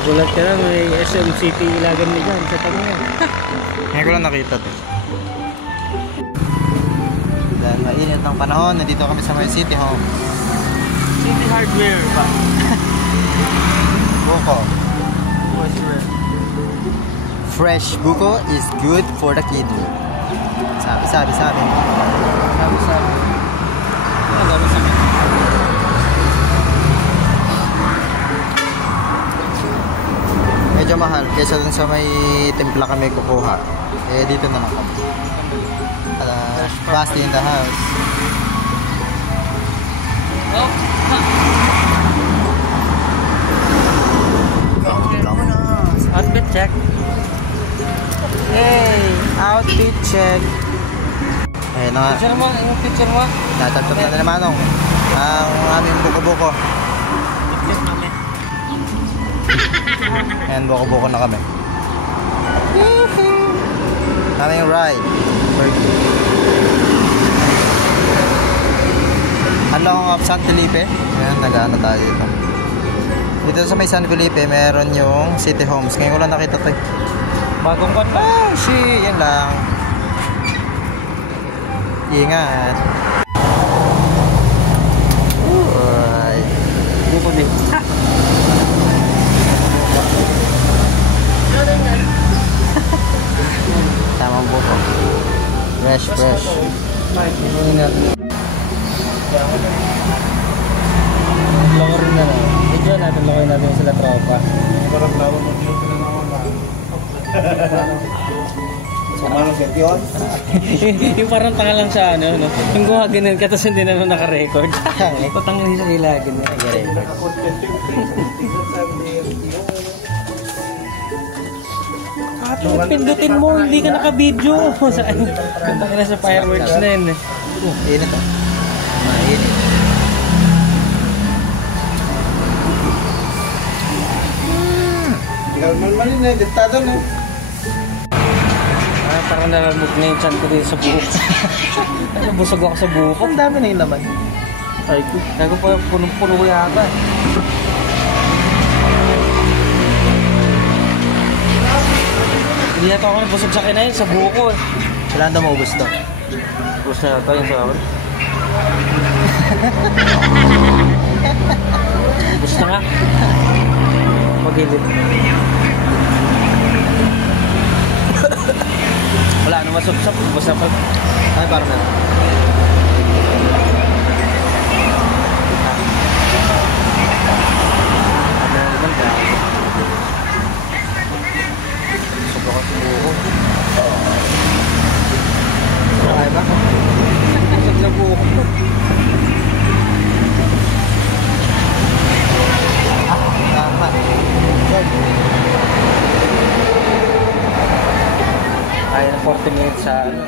Nagulat ka na, may SM City ilagan mo dyan sa tabi mo. Ngayon ko lang nakita to. Dahil mainit ang panahon, nandito kami sa may City Home. City Hardware ba? Buko. Fresh buko is good for the kidney. Sabi. Ano sa akin? Medyo mahal kaysa dun sa may timpla kami kukuha. Eh dito na lang kami. Fast in the house. Outfit check. Yay! Outfit check. Ayun na nga. Picture mo, yung picture mo. Natagtap na naman ang aming buko-buko. Ayan, buko-buko na kami. Aming ride. Halong of San Felipe. Ayan, nag-ano tayo dito. Dito sa may San Felipe, meron yung City Homes. Ngayon ko lang nakita ito. Bagong kon. Ah, shit. Yan lang. Ingat. Uy. Buko din. Tamang buko. Fresh. Ingat. Lower na lang. Medyo natin lower natin sila tropa. Parang laro mo dito na naman ba? Sama ng set yun? Yung parang tanga lang sa ano, no? Yung gumaganon ka tapos hindi na naka-record. Patangin sa ilagin mo. Pindutin mo, hindi ka naka-video. Punta ka na sa fireworks na yun. Init oh. Mainit. Malmalin na, diktado na. Parang nalamog na yung chan ko dito sa buhok. Busog ako sa buhok. Ang dami na yung laman. Ay, nago pa punong-puno ko yata. Hindi na ako nabusog sa kinain sa buhok ko. Kailangan daw maubos to. Ubus na ito yung sa akin. Ubus na nga. Pagilid. Wala na masupsap. Ubus na pag... Ay, parang na. Sobrang ako sa buhok. Nakaya ba? Busog na buhok ko. Tama. Good. Ay, 40 minutes sa ano.